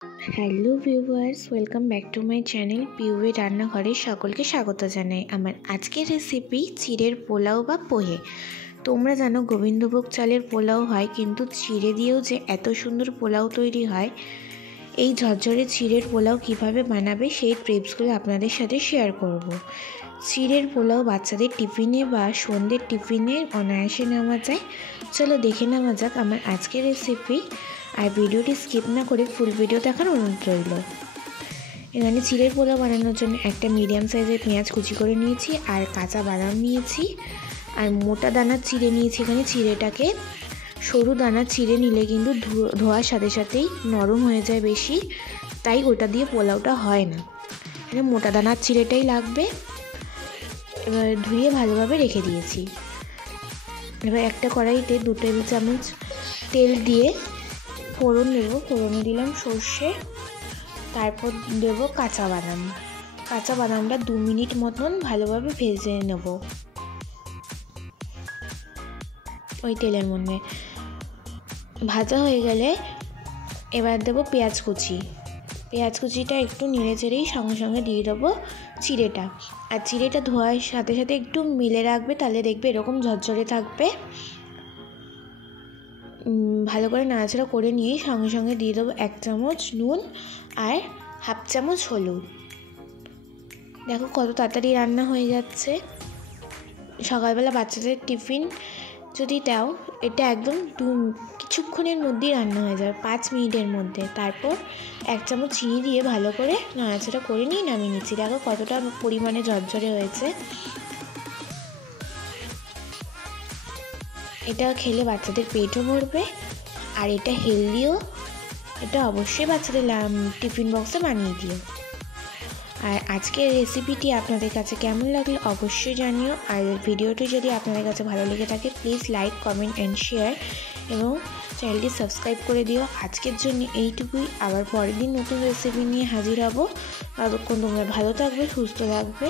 Hello viewers, welcome back to my channel পিউয়ে রান্নাঘরে সকলকে স্বাগত জানাই। আমার আজকের রেসিপি চিড়ের পোলাও বা পোহে। তোমরা জানো গোবিন্দভোগ চালের পোলাও হয়, কিন্তু চিড়ে দিয়েও যে এত সুন্দর পোলাও তৈরি হয়। এই ঝরঝরে চিড়ের পোলাও কিভাবে বানাবে সেই টিপসগুলো আপনাদের সাথে শেয়ার করব। চিড়ের পোলাও বাচ্চাদের টিফিনে বা সন্ধ্যের টিফিনে অনায়াসে নেওয়া যায়। চলো দেখে নেওয়া যাক আমার আজকের রেসিপি। আর ভিডিওটি স্কিপ না করে ফুল ভিডিও দেখার অনুরোধ রইল। এখানে চিড়ের পোলাও বানানোর জন্য একটা মিডিয়াম সাইজের পেঁয়াজ কুচি করে নিয়েছি, আর কাঁচা বাদাম নিয়েছি, আর মোটা দানার চিড়ে নিয়েছি। এখানে চিড়েটাকে সরু দানা চিড়ে নিলে কিন্তু ধোয়ার সাথে সাথেই নরম হয়ে যায় বেশি, তাই ওটা দিয়ে পোলাওটা হয় না। এখানে মোটা দানার চিড়েটাই লাগবে। এবার ধুয়ে ভালোভাবে রেখে দিয়েছি। এবার একটা কড়াইতে 2 টেবিল চামচ তেল দিয়ে ফোড়ন দেব। ফোড়নে দিলাম সর্ষে, তারপর দেব কাঁচা বাদাম। কাঁচা বাদামটা 2 মিনিট মতন ভালোভাবে ভেজে নেব ওই তেলের মধ্যে। ভাজা হয়ে গেলে এবার দেব পেঁয়াজ কুচি। পেঁয়াজ কুচিটা একটু নেড়ে চেড়েই সঙ্গে সঙ্গে দিয়ে দেবো চিড়েটা। আর চিড়েটা ধোয়ার সাথে সাথে একটু মিলে রাখবে, তাহলে দেখবে এরকম ঝরঝরে থাকবে। ভালো করে নাড়াচাড়া করে নিয়েই সঙ্গে সঙ্গে দিয়ে দেবো 1 চামচ নুন আর হাফ চামচ হলুদ। দেখো কত তাড়াতাড়ি রান্না হয়ে যাচ্ছে। সকালবেলা বাচ্চাদের টিফিন যদি দাও, এটা একদম কিছুক্ষণের মধ্যেই রান্না হয়ে যাবে, 5 মিনিটের মধ্যে। তারপর 1 চামচ চিনি দিয়ে ভালো করে নাড়াচাড়া করে নিয়ে নামিয়ে নিচ্ছি। দেখো কতটা পরিমাণে ঝরঝরে হয়েছে। এটা খেলে বাচ্চাদের পেটও ভরবে, আর এটা হেলদিও। এটা অবশ্যই বাচ্চাদের টিফিন বক্সে বানিয়ে দিও। আর আজকের রেসিপিটি আপনাদের কাছে কেমন লাগলো অবশ্যই জানিও। আর ভিডিওটি যদি আপনাদের কাছে ভালো লেগে থাকে please like, comment and share, এবং চ্যানেলটি সাবস্ক্রাইব করে দিও। আজকের জন্য এইটুকুই। আবার পরের দিন নতুন রেসিপি নিয়ে হাজির হব। ততক্ষণ তোমরা ভালো থাকবে, সুস্থ থাকবে।